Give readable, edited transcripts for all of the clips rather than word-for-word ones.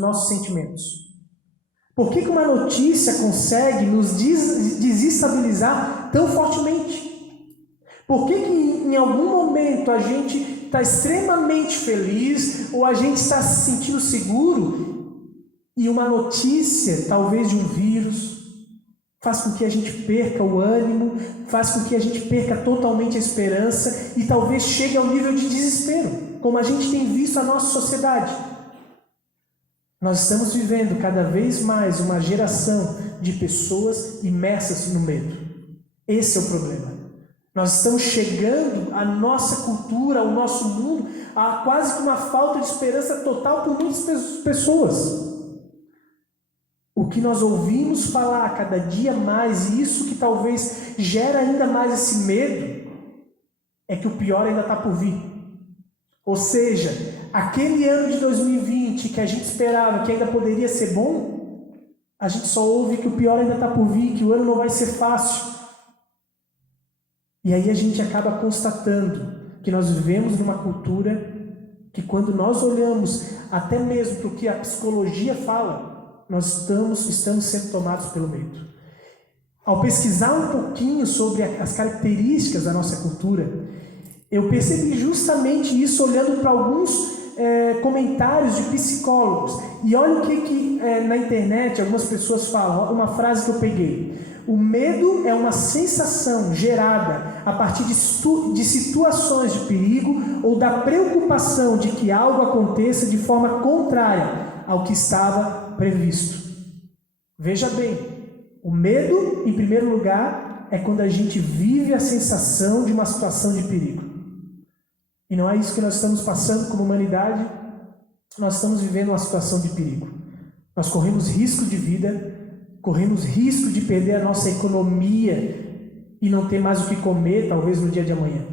nossos sentimentos? Por que uma notícia consegue nos desestabilizar tão fortemente? Por que em algum momento a gente está extremamente feliz ou a gente está se sentindo seguro e uma notícia, talvez de um vírus, faz com que a gente perca o ânimo, faz com que a gente perca totalmente a esperança e talvez chegue ao nível de desespero, como a gente tem visto a nossa sociedade. Nós estamos vivendo cada vez mais uma geração de pessoas imersas no medo. Esse é o problema. Nós estamos chegando à nossa cultura, ao nosso mundo, a quase que uma falta de esperança total por muitas pessoas. O que nós ouvimos falar cada dia mais, e isso que talvez gera ainda mais esse medo, é que o pior ainda está por vir. Ou seja, aquele ano de 2020 que a gente esperava que ainda poderia ser bom, a gente só ouve que o pior ainda está por vir, que o ano não vai ser fácil. E aí a gente acaba constatando que nós vivemos numa cultura que quando nós olhamos até mesmo para o que a psicologia fala, nós estamos sendo tomados pelo medo. Ao pesquisar um pouquinho sobre as características da nossa cultura, eu percebi justamente isso olhando para alguns comentários de psicólogos. E olha o que na internet algumas pessoas falam, uma frase que eu peguei. O medo é uma sensação gerada a partir de situações de perigo ou da preocupação de que algo aconteça de forma contrária ao que estava previsto. Veja bem, o medo, em primeiro lugar, é quando a gente vive a sensação de uma situação de perigo. E não é isso que nós estamos passando como humanidade. Nós estamos vivendo uma situação de perigo. Nós corremos risco de vida, corremos risco de perder a nossa economia e não ter mais o que comer, talvez no dia de amanhã.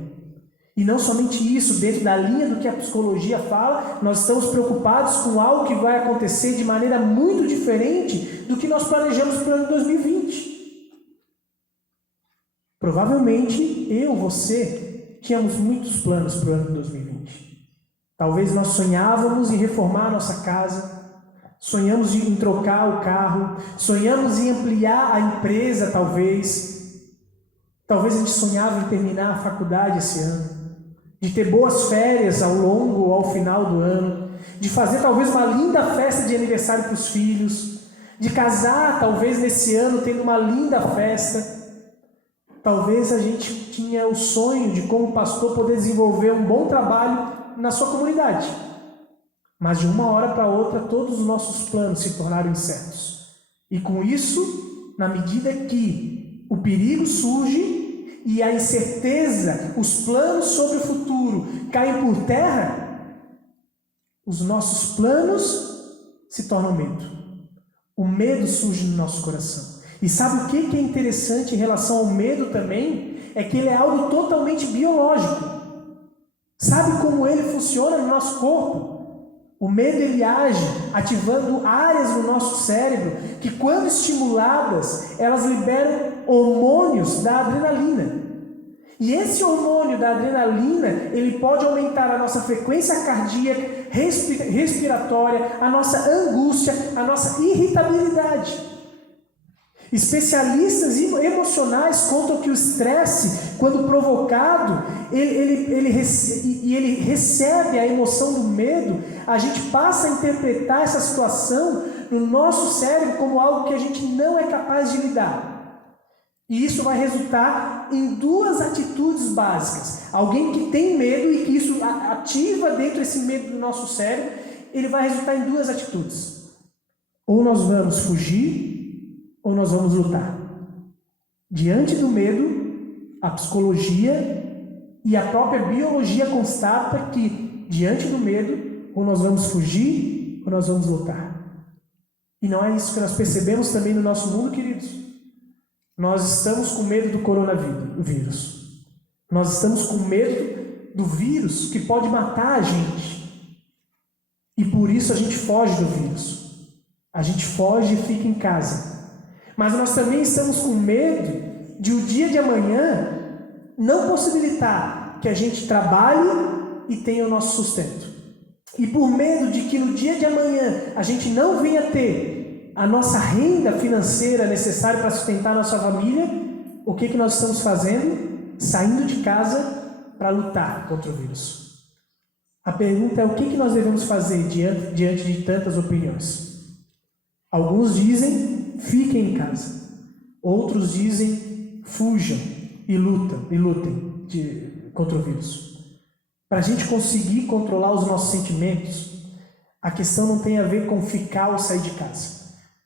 E não somente isso, dentro da linha do que a psicologia fala, nós estamos preocupados com algo que vai acontecer de maneira muito diferente do que nós planejamos para o ano 2020. Provavelmente, você, tínhamos muitos planos para o ano 2020. Talvez nós sonhávamos em reformar a nossa casa, sonhamos em trocar o carro, sonhamos em ampliar a empresa, talvez a gente sonhava em terminar a faculdade esse ano, de ter boas férias ao longo ou ao final do ano, de fazer talvez uma linda festa de aniversário para os filhos, de casar talvez nesse ano tendo uma linda festa. Talvez a gente tinha o sonho de, como pastor, poder desenvolver um bom trabalho na sua comunidade. Mas de uma hora para outra, todos os nossos planos se tornaram incertos. E com isso, na medida que o perigo surge e a incerteza, os planos sobre o futuro caem por terra, os nossos planos se tornam medo. O medo surge no nosso coração. E sabe o que é interessante em relação ao medo também? É que ele é algo totalmente biológico. Sabe como ele funciona no nosso corpo? O medo, ele age ativando áreas no nosso cérebro que, quando estimuladas, elas liberam hormônios da adrenalina. E esse hormônio da adrenalina, ele pode aumentar a nossa frequência cardíaca, respiratória, a nossa angústia, a nossa irritabilidade. Especialistas emocionais contam que o estresse, quando provocado, ele recebe a emoção do medo, a gente passa a interpretar essa situação no nosso cérebro como algo que a gente não é capaz de lidar. E isso vai resultar em duas atitudes básicas. Alguém que tem medo e que isso ativa dentro desse medo do nosso cérebro, ele vai resultar em duas atitudes. Ou nós vamos fugir, ou nós vamos lutar. Diante do medo, a psicologia e a própria biologia constata que, diante do medo, ou nós vamos fugir, ou nós vamos lutar. E não é isso que nós percebemos também no nosso mundo, queridos. Nós estamos com medo do coronavírus. Nós estamos com medo do vírus que pode matar a gente. E por isso a gente foge do vírus. A gente foge e fica em casa. Mas nós também estamos com medo de o dia de amanhã não possibilitar que a gente trabalhe e tenha o nosso sustento. e por medo de que no dia de amanhã a gente não venha ter a nossa renda financeira necessária para sustentar a nossa família, o que nós estamos fazendo? Saindo de casa para lutar contra o vírus. A pergunta é: o que nós devemos fazer diante de tantas opiniões? Alguns dizem: fiquem em casa. Outros dizem: fujam e lutem contra o vírus. Para a gente conseguir controlar os nossos sentimentos, a questão não tem a ver com ficar ou sair de casa.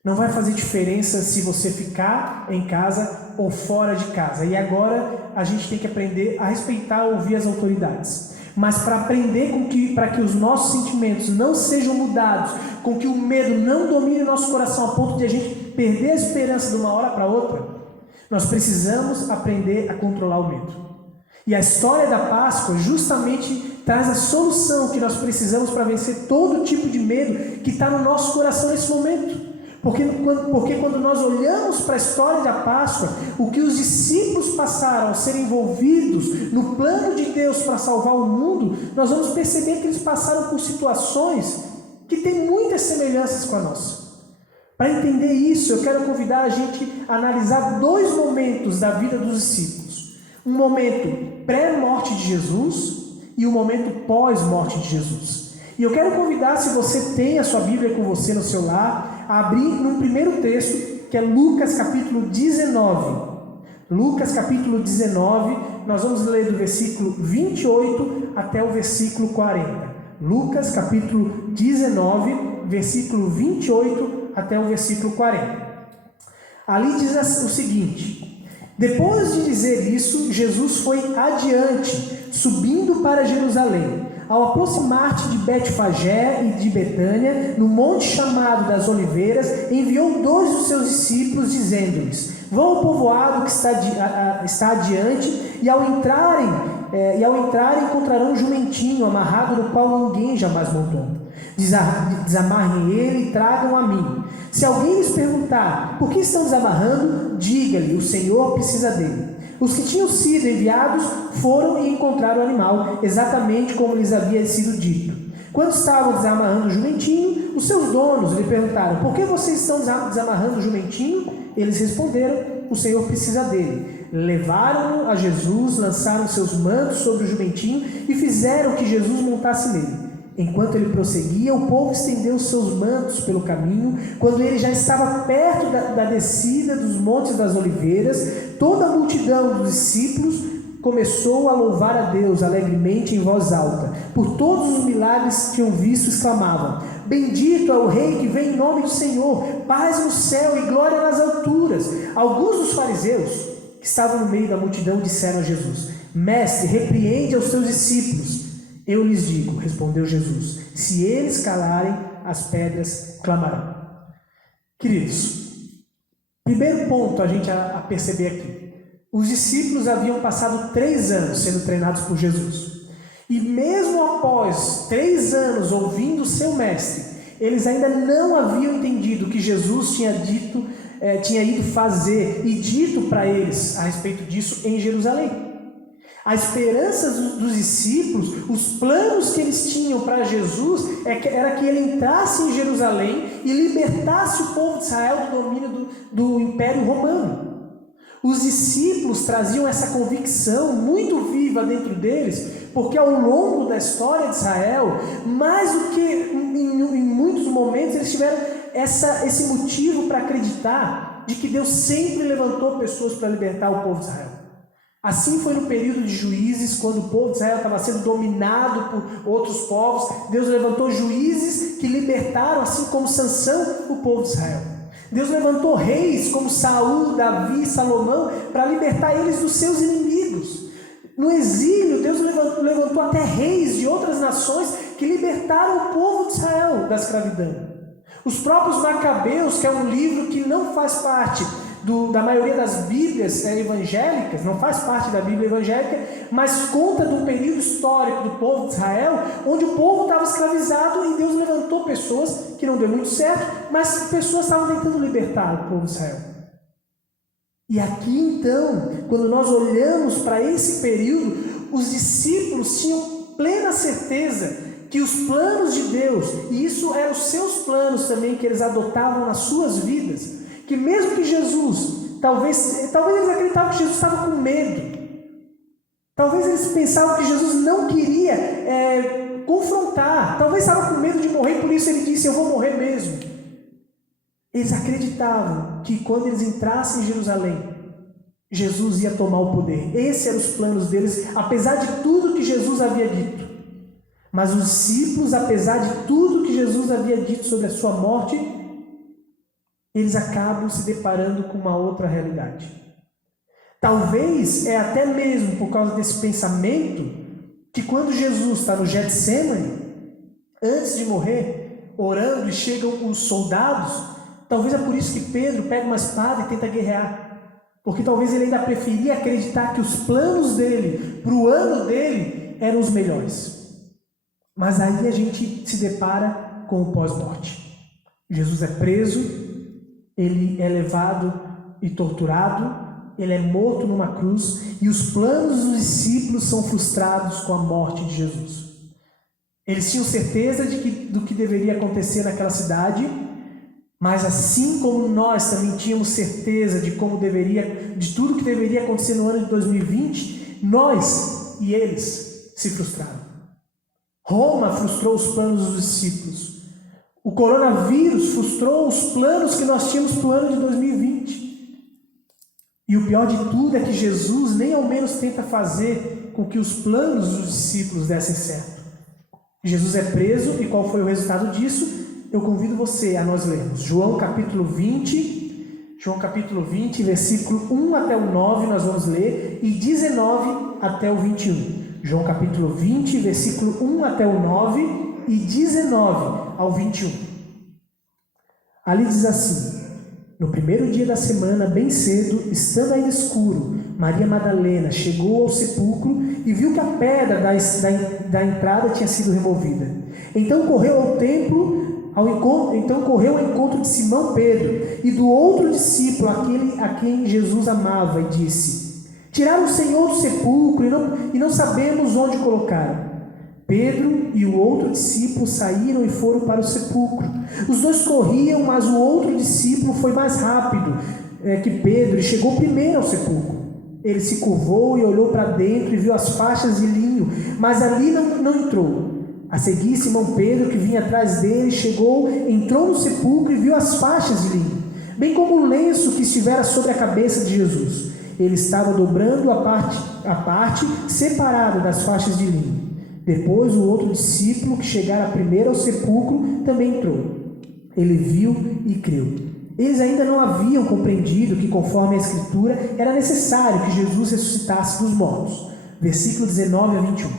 Não vai fazer diferença se você ficar em casa ou fora de casa. E agora a gente tem que aprender a respeitar e ouvir as autoridades. Mas para aprender para que os nossos sentimentos não sejam mudados, com que o medo não domine o nosso coração a ponto de a gente perder a esperança de uma hora para outra, nós precisamos aprender a controlar o medo. E a história da Páscoa justamente traz a solução que nós precisamos para vencer todo tipo de medo que está no nosso coração nesse momento. Porque quando nós olhamos para a história da Páscoa, o que os discípulos passaram a ser envolvidos no plano de Deus para salvar o mundo, nós vamos perceber que eles passaram por situações que têm muitas semelhanças com a nossa. Para entender isso, eu quero convidar a gente a analisar 2 momentos da vida dos discípulos. Um momento pré-morte de Jesus e um momento pós-morte de Jesus. E eu quero convidar, se você tem a sua Bíblia com você no seu lar, a abrir num primeiro texto, que é Lucas capítulo 19. Lucas capítulo 19, nós vamos ler do versículo 28 até o versículo 40. Lucas capítulo 19, versículo 28 até o versículo 40. Ali diz o seguinte: depois de dizer isso, Jesus foi adiante, subindo para Jerusalém. Ao aproximar-se de Betfagé e de Betânia, no monte chamado das Oliveiras, enviou 2 dos seus discípulos, dizendo-lhes: vão ao povoado que está adiante, e ao entrarem encontrarão um jumentinho amarrado, no qual ninguém jamais montou. Desamarrem ele e tragam a mim. Se alguém lhes perguntar: por que estão desamarrando? Diga-lhe: o Senhor precisa dele. Os que tinham sido enviados foram e encontraram o animal, exatamente como lhes havia sido dito. Quando estavam desamarrando o jumentinho, os seus donos lhe perguntaram: por que vocês estão desamarrando o jumentinho? Eles responderam: o Senhor precisa dele. Levaram-no a Jesus, lançaram seus mantos sobre o jumentinho e fizeram que Jesus montasse nele. Enquanto ele prosseguia, o povo estendeu seus mantos pelo caminho. Quando ele já estava perto da descida dos Montes das Oliveiras, toda a multidão dos discípulos começou a louvar a Deus alegremente em voz alta. Por todos os milagres que tinham visto, exclamavam: bendito é o Rei que vem em nome do Senhor, paz no céu e glória nas alturas. Alguns dos fariseus que estavam no meio da multidão disseram a Jesus: mestre, repreende aos teus discípulos. Eu lhes digo, respondeu Jesus, se eles calarem, as pedras clamarão. Queridos, primeiro ponto a gente a perceber aqui: os discípulos haviam passado 3 anos sendo treinados por Jesus, e mesmo após 3 anos ouvindo o seu mestre, eles ainda não haviam entendido o que Jesus tinha ido fazer e dito para eles a respeito disso em Jerusalém. A esperança dos discípulos, os planos que eles tinham para Jesus, era que ele entrasse em Jerusalém e libertasse o povo de Israel do domínio do Império Romano. Os discípulos traziam essa convicção muito viva dentro deles, porque ao longo da história de Israel, mais do que em muitos momentos, eles tiveram esse motivo para acreditar de que Deus sempre levantou pessoas para libertar o povo de Israel. Assim foi no período de Juízes, quando o povo de Israel estava sendo dominado por outros povos. Deus levantou juízes que libertaram, assim como Sansão, o povo de Israel. Deus levantou reis como Saul, Davi, Salomão, para libertar eles dos seus inimigos. No exílio, Deus levantou até reis de outras nações que libertaram o povo de Israel da escravidão. Os próprios Macabeus, que é um livro que não faz parte da maioria das Bíblias evangélicas, não faz parte da Bíblia evangélica, mas conta do período histórico do povo de Israel, onde o povo estava escravizado e Deus levantou pessoas, que não deu muito certo, mas pessoas estavam tentando libertar o povo de Israel. E aqui então, quando nós olhamos para esse período, os discípulos tinham plena certeza que os planos de Deus, e isso eram os seus planos também que eles adotavam nas suas vidas, que mesmo que Jesus, talvez eles acreditavam que Jesus estava com medo, talvez eles pensavam que Jesus não queria confrontar, talvez estava com medo de morrer, por isso ele disse: eu vou morrer mesmo. Eles acreditavam que quando eles entrassem em Jerusalém, Jesus ia tomar o poder. Esses eram os planos deles, apesar de tudo que Jesus havia dito. Mas os discípulos, apesar de tudo que Jesus havia dito sobre a sua morte, eles acabam se deparando com uma outra realidade. Talvez até mesmo por causa desse pensamento, que quando Jesus está no Getsemane, antes de morrer, orando, e chegam os soldados, talvez é por isso que Pedro pega uma espada e tenta guerrear. Porque talvez ele ainda preferia acreditar que os planos dele, para o ano dele, eram os melhores. Mas aí a gente se depara com o pós-morte. Jesus é preso, ele é levado e torturado, ele é morto numa cruz, e os planos dos discípulos são frustrados com a morte de Jesus. Eles tinham certeza do que deveria acontecer naquela cidade, mas assim como nós também tínhamos certeza de tudo que deveria acontecer no ano de 2020, nós e eles se frustraram. Roma frustrou os planos dos discípulos. O coronavírus frustrou os planos que nós tínhamos para o ano de 2020. E o pior de tudo é que Jesus nem ao menos tenta fazer com que os planos dos discípulos dessem certo. Jesus é preso, e qual foi o resultado disso? Eu convido você a nós lermos João capítulo 20, versículo 1 até o 9, nós vamos ler, e 19 até o 21. João capítulo 20, versículo 1 até o 9 e 19 ao 21. Ali diz assim: no primeiro dia da semana, bem cedo, estando ainda escuro, Maria Madalena chegou ao sepulcro e viu que a pedra da entrada tinha sido removida. Então correu ao encontro de Simão Pedro e do outro discípulo, aquele a quem Jesus amava, e disse: tiraram o Senhor do sepulcro e não sabemos onde colocaram. Pedro e o outro discípulo saíram e foram para o sepulcro. Os dois corriam, mas o outro discípulo foi mais rápido que Pedro e chegou primeiro ao sepulcro. Ele se curvou e olhou para dentro e viu as faixas de linho, mas ali não entrou. A seguir, Simão Pedro, que vinha atrás dele, entrou no sepulcro e viu as faixas de linho, bem como o lenço que estivera sobre a cabeça de Jesus. Ele estava dobrando a parte separada das faixas de linho. Depois, o outro discípulo, que chegara primeiro ao sepulcro, também entrou. Ele viu e creu. Eles ainda não haviam compreendido que, conforme a Escritura, era necessário que Jesus ressuscitasse dos mortos. Versículo 19 a 21.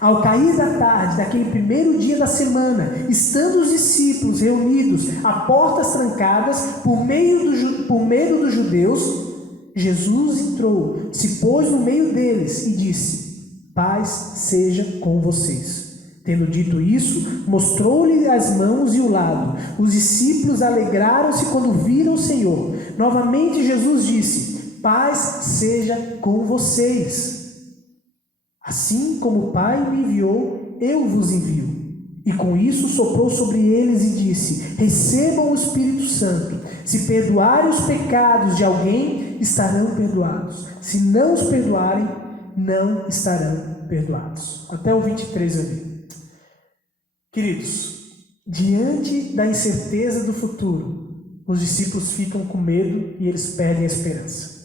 Ao cair da tarde daquele primeiro dia da semana, estando os discípulos reunidos a portas trancadas por medo dos judeus, Jesus entrou, se pôs no meio deles e disse: paz seja com vocês. Tendo dito isso, mostrou-lhe as mãos e o lado. Os discípulos alegraram-se quando viram o Senhor. Novamente Jesus disse: paz seja com vocês. Assim como o Pai me enviou, eu vos envio. E com isso soprou sobre eles e disse: recebam o Espírito Santo. Se perdoarem os pecados de alguém, estarão perdoados. Se não os perdoarem, não estarão perdoados. Até o 23 ali. Queridos, diante da incerteza do futuro, os discípulos ficam com medo e eles perdem a esperança.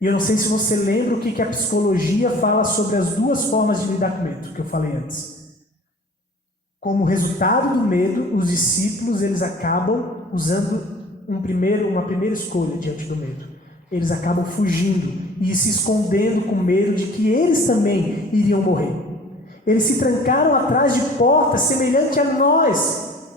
E eu não sei se você lembra o que a psicologia fala sobre as duas formas de lidar com medo, que eu falei antes. Como resultado do medo, os discípulos eles acabam usando uma primeira escolha diante do medo. Eles acabam fugindo e se escondendo com medo de que eles também iriam morrer. Eles se trancaram atrás de portas semelhante a nós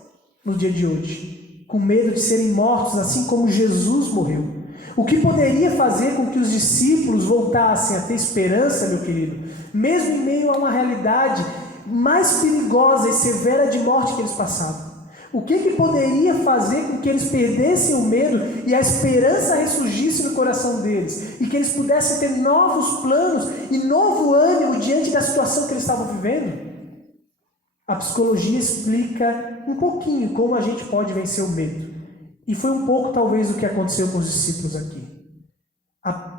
no dia de hoje, com medo de serem mortos assim como Jesus morreu. O que poderia fazer com que os discípulos voltassem a ter esperança, meu querido, mesmo em meio a uma realidade mais perigosa e severa de morte que eles passavam? O que poderia fazer com que eles perdessem o medo e a esperança ressurgisse no coração deles? E que eles pudessem ter novos planos e novo ânimo diante da situação que eles estavam vivendo? a psicologia explica um pouquinho como a gente pode vencer o medo. E foi um pouco, talvez, o que aconteceu com os discípulos aqui.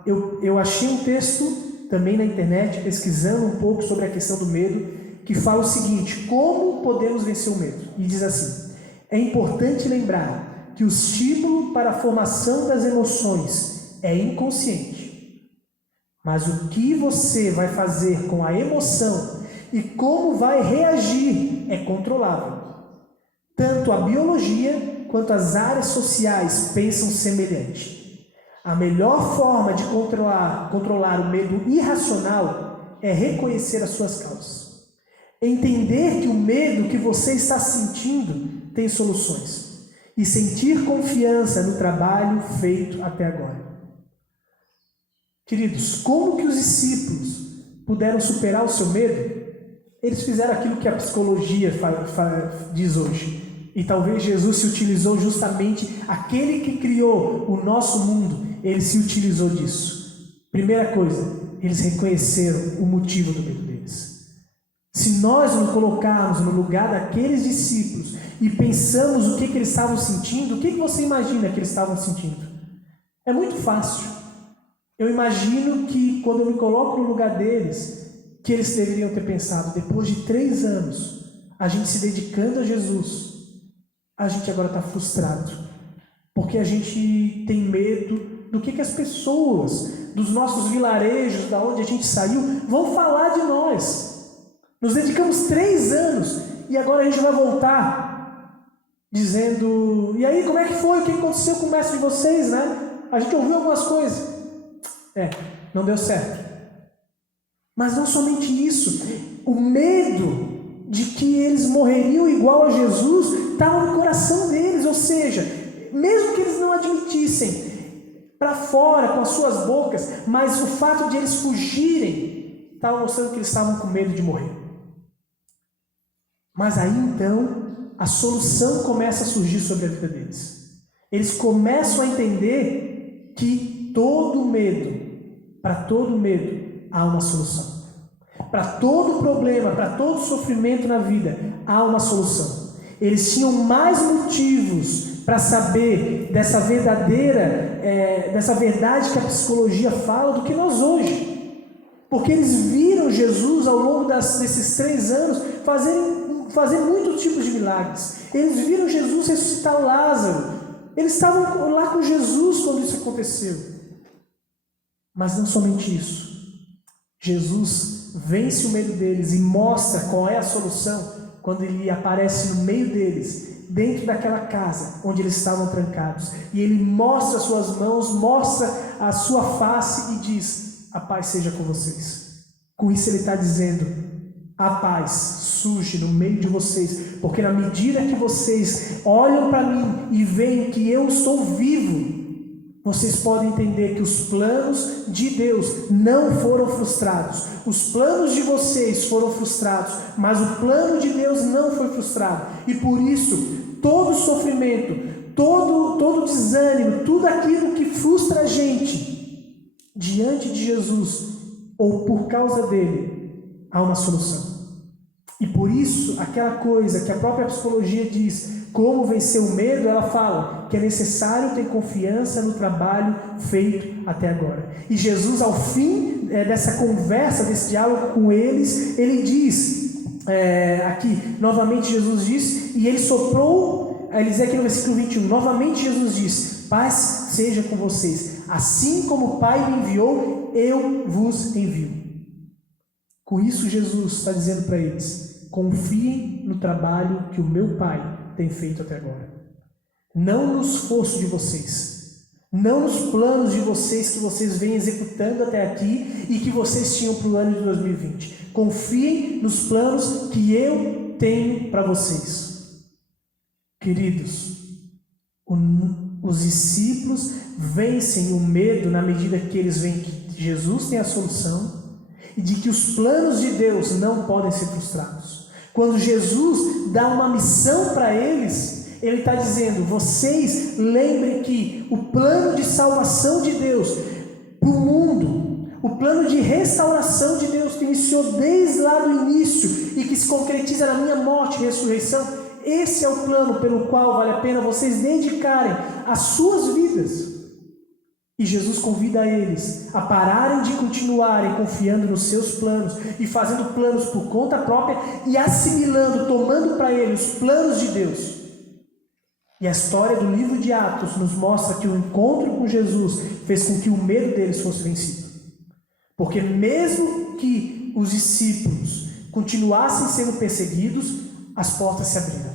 Eu achei um texto também na internet, pesquisando um pouco sobre a questão do medo, que fala o seguinte: como podemos vencer o medo? E diz assim: é importante lembrar que o estímulo para a formação das emoções é inconsciente, mas o que você vai fazer com a emoção e como vai reagir é controlável. Tanto a biologia quanto as áreas sociais pensam semelhante. A melhor forma de controlar o medo irracional é reconhecer as suas causas. Entender que o medo que você está sentindo tem soluções. E sentir confiança no trabalho feito até agora. Queridos, como que os discípulos puderam superar o seu medo? Eles fizeram aquilo que a psicologia diz hoje. E talvez Jesus se utilizou justamente, aquele que criou o nosso mundo, ele se utilizou disso. Primeira coisa, eles reconheceram o motivo do medo deles. Se nós nos colocarmos no lugar daqueles discípulos e pensamos o que eles estavam sentindo, o que você imagina que eles estavam sentindo? É muito fácil. Eu imagino que quando eu me coloco no lugar deles, que eles deveriam ter pensado, depois de 3 anos, a gente se dedicando a Jesus, a gente agora está frustrado, porque a gente tem medo do que as pessoas, dos nossos vilarejos, da onde a gente saiu, vão falar de nós. Nos dedicamos 3 anos e agora a gente vai voltar dizendo: e aí, como é que foi? O que aconteceu com o mestre de vocês, né? A gente ouviu algumas coisas. Não deu certo. Mas não somente isso, o medo de que eles morreriam igual a Jesus estava no coração deles, ou seja, mesmo que eles não admitissem para fora com as suas bocas, mas o fato de eles fugirem estava mostrando que eles estavam com medo de morrer. Mas aí então a solução começa a surgir sobre a vida deles. Eles começam a entender que para todo medo há uma solução. Para todo problema, para todo sofrimento na vida, há uma solução. Eles tinham mais motivos para saber dessa verdade que a psicologia fala do que nós hoje. Porque eles viram Jesus ao longo desses 3 anos fazer muitos tipos de milagres. Eles viram Jesus ressuscitar Lázaro. Eles estavam lá com Jesus quando isso aconteceu. Mas não somente isso. Jesus vence o medo deles e mostra qual é a solução quando ele aparece no meio deles, dentro daquela casa onde eles estavam trancados. E ele mostra as suas mãos, mostra a sua face e diz: a paz seja com vocês. Com isso ele está dizendo: a paz surge no meio de vocês, porque na medida que vocês olham para mim e veem que eu estou vivo, vocês podem entender que os planos de Deus não foram frustrados. Os planos de vocês foram frustrados, mas o plano de Deus não foi frustrado. E por isso, todo sofrimento, todo desânimo, tudo aquilo que frustra a gente, diante de Jesus, ou por causa dele, há uma solução. E por isso, aquela coisa que a própria psicologia diz, como vencer o medo, ela fala que é necessário ter confiança no trabalho feito até agora. E Jesus, ao fim dessa conversa, desse diálogo com eles, ele diz, aqui, novamente Jesus diz, e ele soprou, ele diz aqui no versículo 21, novamente Jesus diz: paz seja com vocês, assim como o Pai me enviou, eu vos envio. Com isso Jesus está dizendo para eles: confiem no trabalho que o meu Pai tem feito até agora. Não no esforço de vocês, não nos planos de vocês que vocês vêm executando até aqui e que vocês tinham para o ano de 2020. Confiem nos planos que eu tenho para vocês. Queridos, os discípulos vencem o medo na medida que eles veem que Jesus tem a solução e de que os planos de Deus não podem ser frustrados. Quando Jesus dá uma missão para eles, ele está dizendo: vocês lembrem que o plano de salvação de Deus para o mundo, O plano de restauração de Deus que iniciou desde lá do início e que se concretiza na minha morte e ressurreição, esse é o plano pelo qual vale a pena vocês dedicarem as suas vidas. E Jesus convida eles a pararem de continuarem confiando nos seus planos e fazendo planos por conta própria e assimilando, tomando para eles os planos de Deus. E a história do livro de Atos nos mostra que o encontro com Jesus fez com que o medo deles fosse vencido. Porque mesmo que os discípulos continuassem sendo perseguidos, as portas se abriram.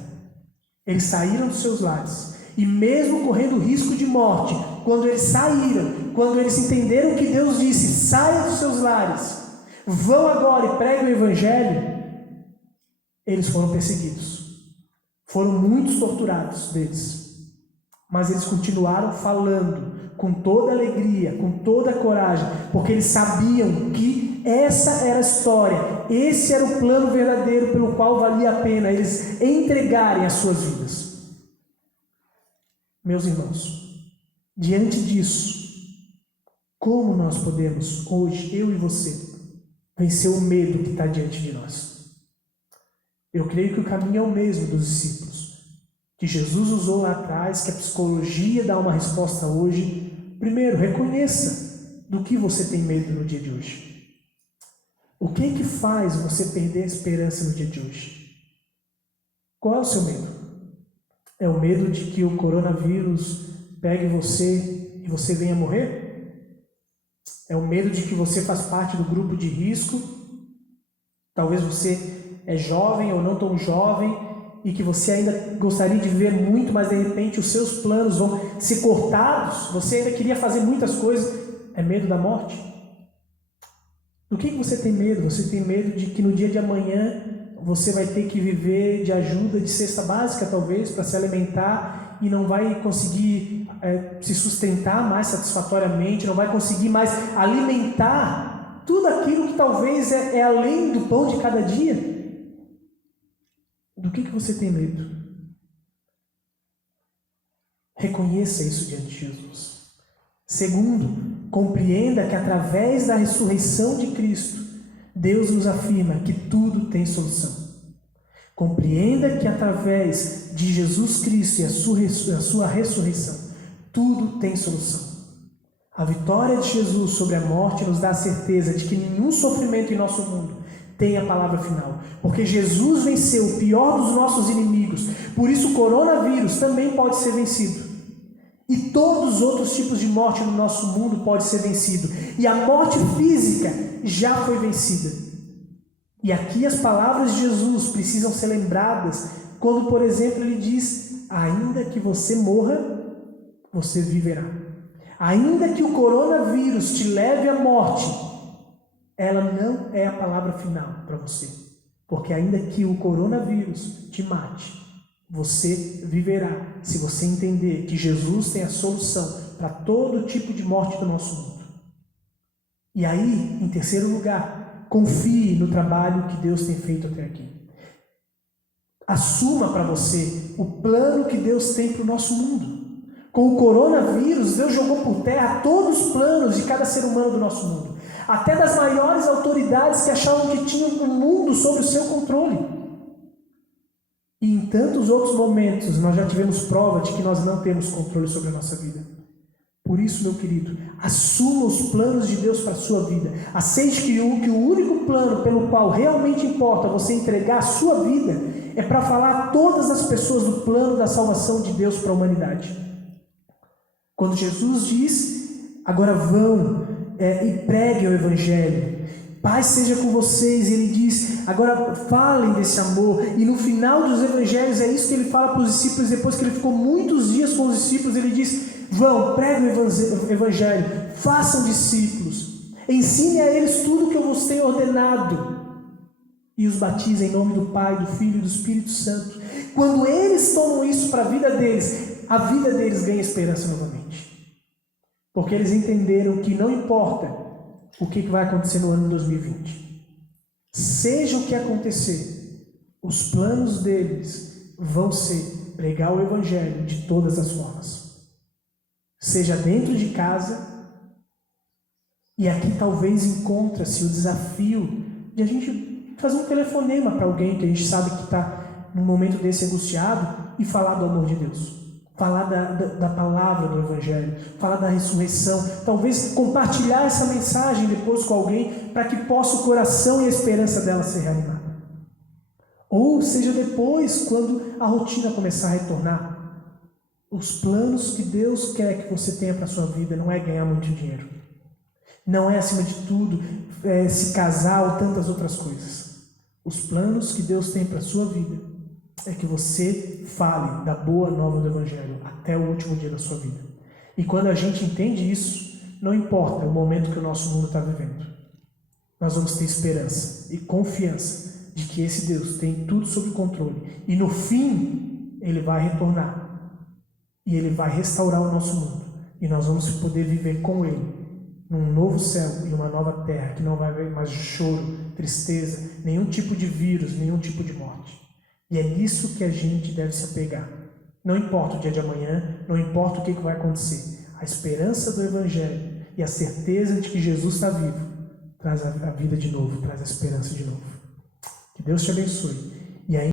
Eles saíram dos seus lares. E mesmo correndo risco de morte, quando eles saíram, quando eles entenderam que Deus disse, saiam dos seus lares, vão agora e preguem o Evangelho, eles foram perseguidos. Foram muitos torturados deles. Mas eles continuaram falando com toda alegria, com toda coragem, porque eles sabiam que essa era a história, esse era o plano verdadeiro pelo qual valia a pena eles entregarem as suas vidas. Meus irmãos, diante disso, como nós podemos hoje, eu e você, vencer o medo que está diante de nós? Eu creio que o caminho é o mesmo dos discípulos, que Jesus usou lá atrás, que a psicologia dá uma resposta hoje. Primeiro, reconheça do que você tem medo no dia de hoje. O que faz você perder a esperança no dia de hoje? Qual é o seu medo? É o medo de que o coronavírus pegue você e você venha morrer? É o medo de que você faz parte do grupo de risco? Talvez você é jovem ou não tão jovem e que você ainda gostaria de viver muito, mas de repente os seus planos vão ser cortados, você ainda queria fazer muitas coisas. É medo da morte? Do que você tem medo? Você tem medo de que no dia de amanhã você vai ter que viver de ajuda de cesta básica, talvez, para se alimentar e não vai conseguir se sustentar mais satisfatoriamente, não vai conseguir mais alimentar tudo aquilo que talvez é além do pão de cada dia? Do que você tem medo? Reconheça isso diante de Jesus. Segundo, compreenda que através da ressurreição de Cristo, Deus nos afirma que tudo tem solução. Compreenda que através de Jesus Cristo e a sua ressurreição, tudo tem solução. A vitória de Jesus sobre a morte nos dá a certeza de que nenhum sofrimento em nosso mundo tem a palavra final. Porque Jesus venceu o pior dos nossos inimigos. Por isso o coronavírus também pode ser vencido. E todos os outros tipos de morte no nosso mundo pode ser vencido. E a morte física já foi vencida. E aqui as palavras de Jesus precisam ser lembradas quando, por exemplo, ele diz: ainda que você morra, você viverá. Ainda que o coronavírus te leve à morte, ela não é a palavra final para você. Porque ainda que o coronavírus te mate, você viverá, se você entender que Jesus tem a solução para todo tipo de morte do nosso mundo. E aí, em terceiro lugar, confie no trabalho que Deus tem feito até aqui. Assuma para você o plano que Deus tem para o nosso mundo. Com o coronavírus, Deus jogou por terra todos os planos de cada ser humano do nosso mundo. Até das maiores autoridades que achavam que tinham o mundo sob o seu controle. E em tantos outros momentos, nós já tivemos prova de que nós não temos controle sobre a nossa vida. Por isso, meu querido, assuma os planos de Deus para a sua vida. Aceite que o único plano pelo qual realmente importa você entregar a sua vida é para falar a todas as pessoas do plano da salvação de Deus para a humanidade. Quando Jesus diz, agora vão e preguem o Evangelho, paz seja com vocês, e ele diz, agora falem desse amor, e no final dos evangelhos é isso que ele fala para os discípulos, depois que ele ficou muitos dias com os discípulos, ele diz, vão, preguem o Evangelho, façam discípulos, ensinem a eles tudo o que eu vos tenho ordenado, e os batizem em nome do Pai, do Filho e do Espírito Santo. Quando eles tomam isso para a vida deles ganha esperança novamente, porque eles entenderam que não importa o que vai acontecer no ano 2020. Seja o que acontecer, os planos deles vão ser pregar o Evangelho de todas as formas. Seja dentro de casa E aqui talvez encontra-se o desafio de a gente fazer um telefonema para alguém que a gente sabe que está num momento desse angustiado e falar do amor de Deus. Falar da palavra do Evangelho, falar da ressurreição, talvez compartilhar essa mensagem depois com alguém para que possa o coração e a esperança dela ser reanimada. Ou seja, depois, quando a rotina começar a retornar, os planos que Deus quer que você tenha para a sua vida não é ganhar muito dinheiro, não é, acima de tudo, se casar ou tantas outras coisas. Os planos que Deus tem para a sua vida é que você fale da boa nova do Evangelho até o último dia da sua vida. E quando a gente entende isso, não importa o momento que o nosso mundo está vivendo, nós vamos ter esperança e confiança de que esse Deus tem tudo sob controle. E no fim, Ele vai retornar. E Ele vai restaurar o nosso mundo. E nós vamos poder viver com Ele num novo céu e uma nova terra, que não vai haver mais choro, tristeza, nenhum tipo de vírus, nenhum tipo de morte. E é nisso que a gente deve se apegar. Não importa o dia de amanhã, não importa o que vai acontecer. A esperança do Evangelho e a certeza de que Jesus está vivo traz a vida de novo, traz a esperança de novo. Que Deus te abençoe